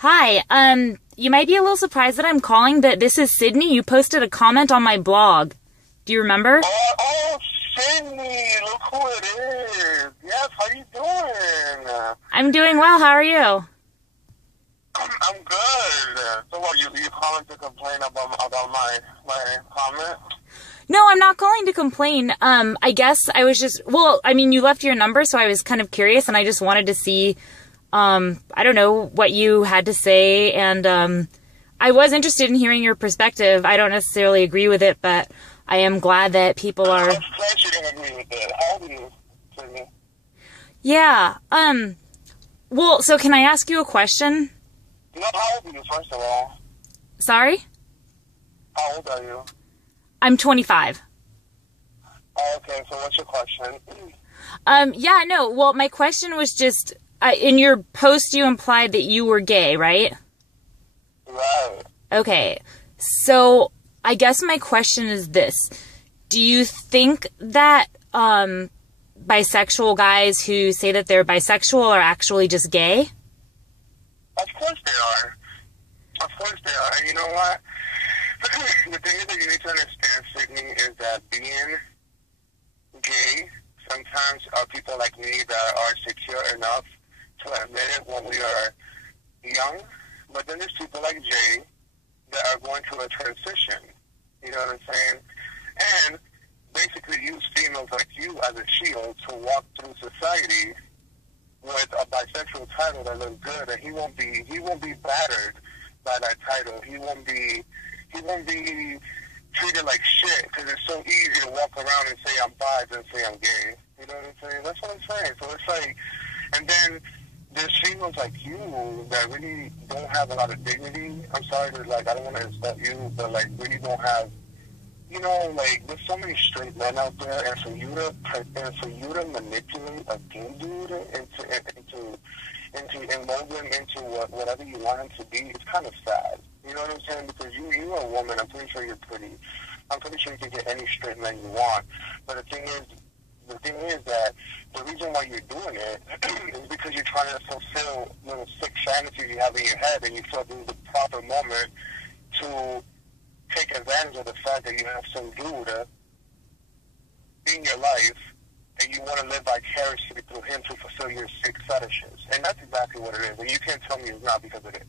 Hi, you might be a little surprised that I'm calling, but this is Sydney. You posted a comment on my blog. Do you remember? Oh, Sydney, look who it is. Yes, how you doing? I'm doing well. How are you? I'm good. So what, you calling to complain about my comment? No, I'm not calling to complain. I guess I was just, you left your number, so I was kind of curious, and I just wanted to see, I don't know, what you had to say, and I was interested in hearing your perspective. I don't necessarily agree with it, but I am glad that people are... I'm glad you didn't agree with it. How old are you, Sydney? Yeah, so can I ask you a question? No, how old are you, first of all? Sorry? How old are you? I'm 25. Oh, okay, so what's your question? My question was just, in your post you implied that you were gay, right? Right. Okay, so I guess my question is this. Do you think that bisexual guys who say that they're bisexual are actually just gay? Of course they are. Of course they are. And you know what? The thing is that you need to understand, Sydney, is that being gay, sometimes people like me that are secure enough to admit it when we are young, but then there's people like Jay that are going through a transition. You know what I'm saying? And basically use females like you as a shield to walk through society with a bisexual title that looks good, and he won't be battered by that title. He won't be treated like shit, because it's so easy to walk around and say I'm bi and say I'm gay. You know what I'm saying? That's what I'm saying. So it's like, and then there's females like you that really don't have a lot of dignity. I'm sorry to, I don't want to insult you, but, really don't have, there's so many straight men out there, and for you to manipulate a gay dude and mold him into whatever you want him to be, it's kind of sad. You know what I'm saying? Because you're a woman. I'm pretty sure you're pretty. I'm pretty sure you can get any straight man you want. But the thing is that the reason why you're doing it is because you're trying to fulfill little sick fantasies you have in your head, and you feel this is the proper moment to take advantage of the fact that you have some dude in your life, and you want to live vicariously through him to fulfill your sick fetishes. And that's exactly what it is. And you can't tell me it's not, because it is.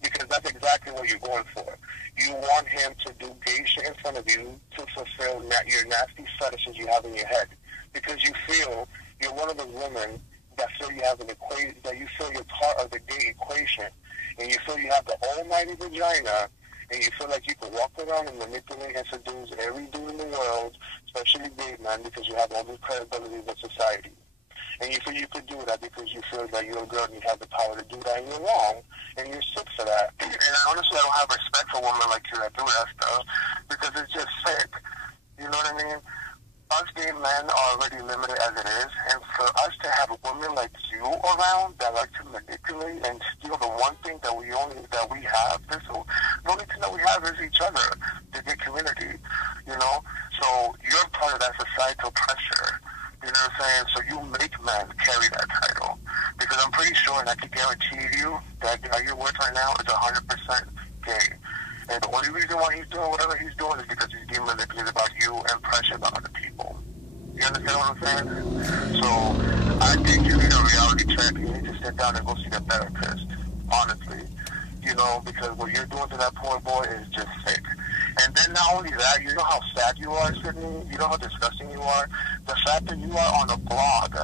Because that's exactly what you're going for. You want him to do gay shit in front of you to fulfill your nasty fetishes you have in your head. Because you feel you're one of those women that feel you have that you feel you're part of the gay equation. And you feel you have the almighty vagina, and you feel like you can walk around and manipulate and seduce every dude in the world, especially gay men, because you have all this credibility with society. And you feel you could do that because you feel that you're a girl and you have the power to do that, and you're wrong, and you're sick for that. And honestly, I don't have respect for women like you that do that stuff, because it's just sick. You know what I mean? Us gay men are already limited as it is, and for us to have a woman like you around that like to manipulate and steal the one thing that we have, the only thing that we have is each other, the gay community, So you're part of that societal pressure. You know what I'm saying? So you make men carry that title. Because I'm pretty sure, and I can guarantee you, that your work right now is 100% gay. And the only reason why he's doing whatever he's doing is because he's being manipulated by you and pressured by other people. You understand what I'm saying? So I think you need a reality check. You need to sit down and go see a therapist, honestly. Because what you're doing to that poor boy is just sick. And then not only that, you know how sad you are, Sydney? You know how disgusting you are? The fact that you are on a blog,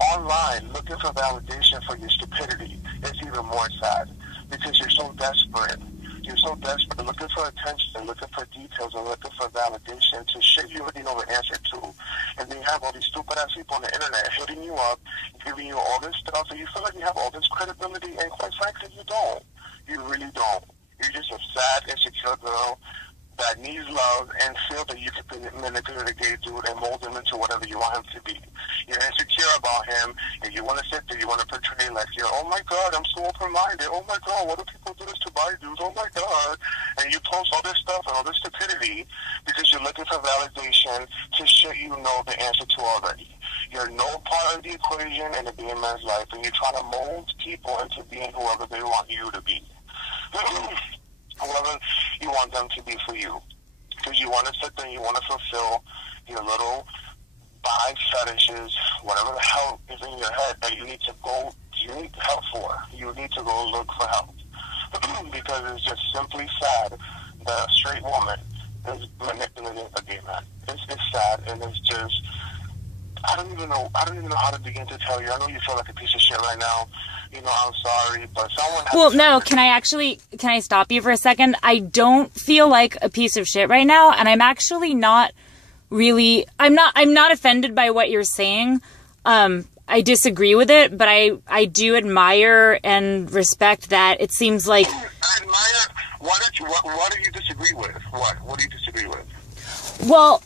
online, looking for validation for your stupidity is even more sad. Because you're so desperate. You're so desperate, looking for attention, looking for details, and looking for validation to shit you already know the answer to. And then you have all these stupid-ass people on the internet hitting you up, giving you all this stuff, and you feel like you have all this credibility, and quite frankly, you don't. You really don't. You're just a sad, insecure girl that needs love and feel that you can manipulate a gay dude and mold him into whatever you want him to be. You're insecure about him, and you want to sit there, you want to portray like you're, oh my God, I'm so open-minded, oh my God, what do people do this to bi dudes, oh my God, and you post all this stuff and all this stupidity because you're looking for validation to shit you know the answer to already. You're no part of the equation in a gay man's life, and you're trying to mold people into being whoever they want you to be. Whoever you want them to be for you. Because you want to sit there and you want to fulfill your little bi fetishes, whatever the hell is in your head that you need help for. You need to go look for help. Because it's just simply sad that a straight woman is manipulating a gay man. It's sad, and it's just, I don't even know how to begin to tell you. I know you feel like a piece of shit right now. You know, I'm sorry, but someone has Well, no, can I stop you for a second? I don't feel like a piece of shit right now, and I'm actually not really, I'm not offended by what you're saying. I disagree with it, but I do admire and respect that. It seems like... I admire... What do you disagree with? What do you disagree with? Well,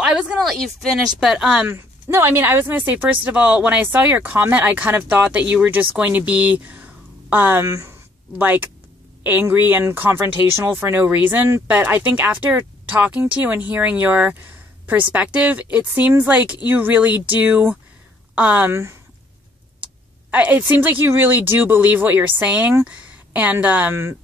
I was going to let you finish, but, no, I mean, I was going to say, first of all, when I saw your comment, I kind of thought that you were just going to be, like, angry and confrontational for no reason. But I think after talking to you and hearing your perspective, it seems like you really do, it seems like you really do believe what you're saying. And,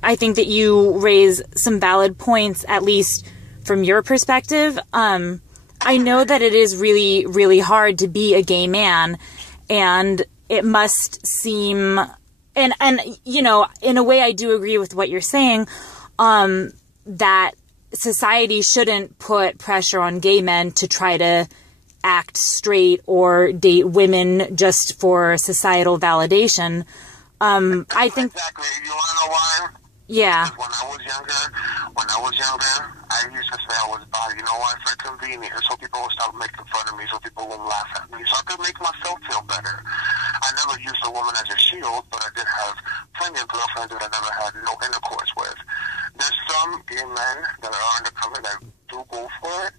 I think that you raise some valid points, at least from your perspective. I know that it is really, really hard to be a gay man, and it must seem, and you know, in a way I do agree with what you're saying, that society shouldn't put pressure on gay men to try to act straight or date women just for societal validation. I think... Exactly. You want to know why? Yeah. When I was younger, I used to say I was bi, you know why? For convenience, so people would stop making fun of me, so people wouldn't laugh at me, so I could make myself feel better. I never used a woman as a shield, but I did have plenty of girlfriends that I never had no intercourse with. There's some gay men that are undercover that do go for it,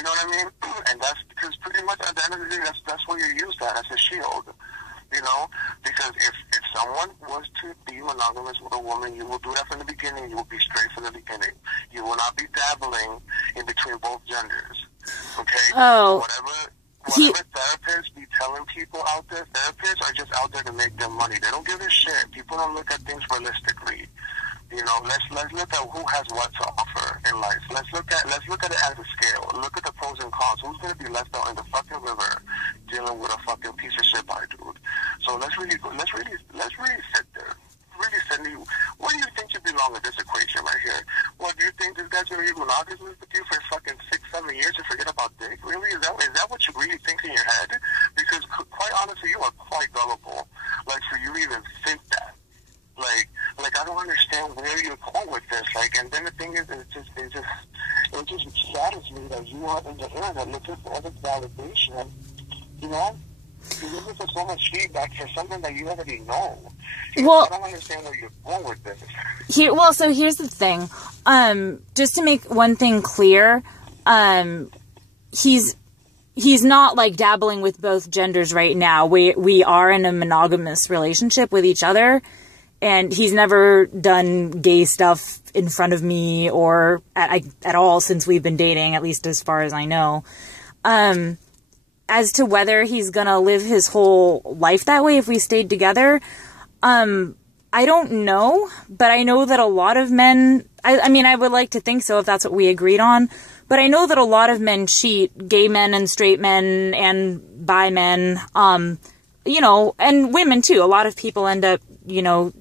you know what I mean? And that's because pretty much at the end of the day, that's what you use that as a shield. You know, because if someone was to be monogamous with a woman, you will do that from the beginning. You will be straight from the beginning. You will not be dabbling in between both genders. Okay? Oh. Whatever therapists be telling people out there, therapists are just out there to make them money. They don't give a shit. People don't look at things realistically. You know, let's look at who has what to offer in life. Let's look at it as a scale. Look at the pros and cons. Who's gonna be left out in the fucking river dealing with a fucking piece of shit by dude? So let's really sit there. Really sit there. Where do you think you belong in this equation right here? What do you think this guy's gonna be monogamous with you for fucking 6-7 years and forget about dick? Really? Is that what you really think in your head? Because quite honestly, you are quite gullible. Like for you to even think that. Like I don't understand where you're going with this. Like, and then the thing is, it just saddens me that you are in the internet looking for other validation. You know, you're looking for so much feedback for something that you already know. Well, I don't understand where you're going with this. So here's the thing. Just to make one thing clear, he's not like dabbling with both genders right now. We are in a monogamous relationship with each other. And he's never done gay stuff in front of me or at all since we've been dating, at least as far as I know. As to whether he's gonna live his whole life that way if we stayed together, I don't know. But I know that a lot of men, I mean, I would like to think so if that's what we agreed on. But I know that a lot of men cheat, gay men and straight men and bi men, you know, and women too. A lot of people end up, you know,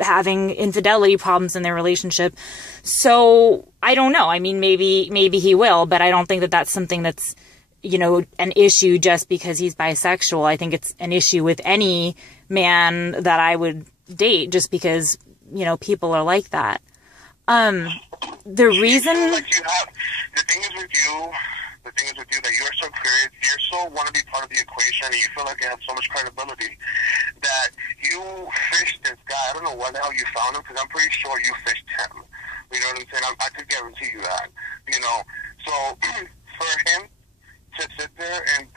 having infidelity problems in their relationship. So I don't know. I mean, maybe he will, but I don't think that that's something that's, you know, an issue just because he's bisexual. I think it's an issue with any man that I would date just because, you know, people are like that. The reason... The thing is with you that you're so curious, you're so want to be part of the equation, and you feel like you have so much credibility that you fished this guy. I don't know where the hell you found him, because I'm pretty sure you fished him. You know what I'm saying? I could guarantee you that. You know, so for him to sit there and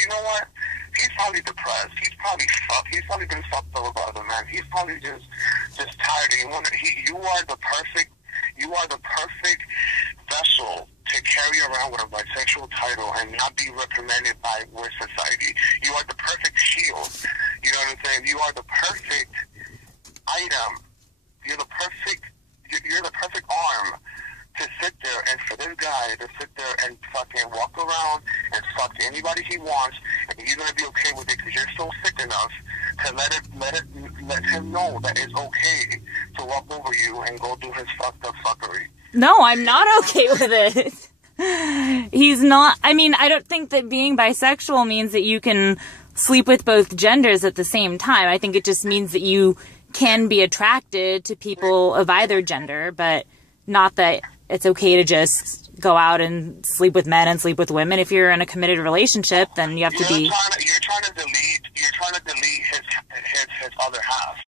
you know what? He's probably depressed. He's probably been fucked over by other men. He's probably just tired. You are the perfect vessel to carry around with a bisexual title and not be reprimanded by with society. You are the perfect shield. You know what I'm saying? You are the perfect item. You're the perfect arm to sit there, and for this guy to sit there and fucking walk around and fuck anybody he wants, and you're gonna be okay with it because you're so sick enough to let him know that it's okay to walk over you and go do his fucked up fuckery. No, I'm not okay with it. He's not. I mean, I don't think that being bisexual means that you can sleep with both genders at the same time. I think it just means that you can be attracted to people of either gender, but not that it's okay to just go out and sleep with men and sleep with women. If you're in a committed relationship, then you have to be... You're trying to delete his other half.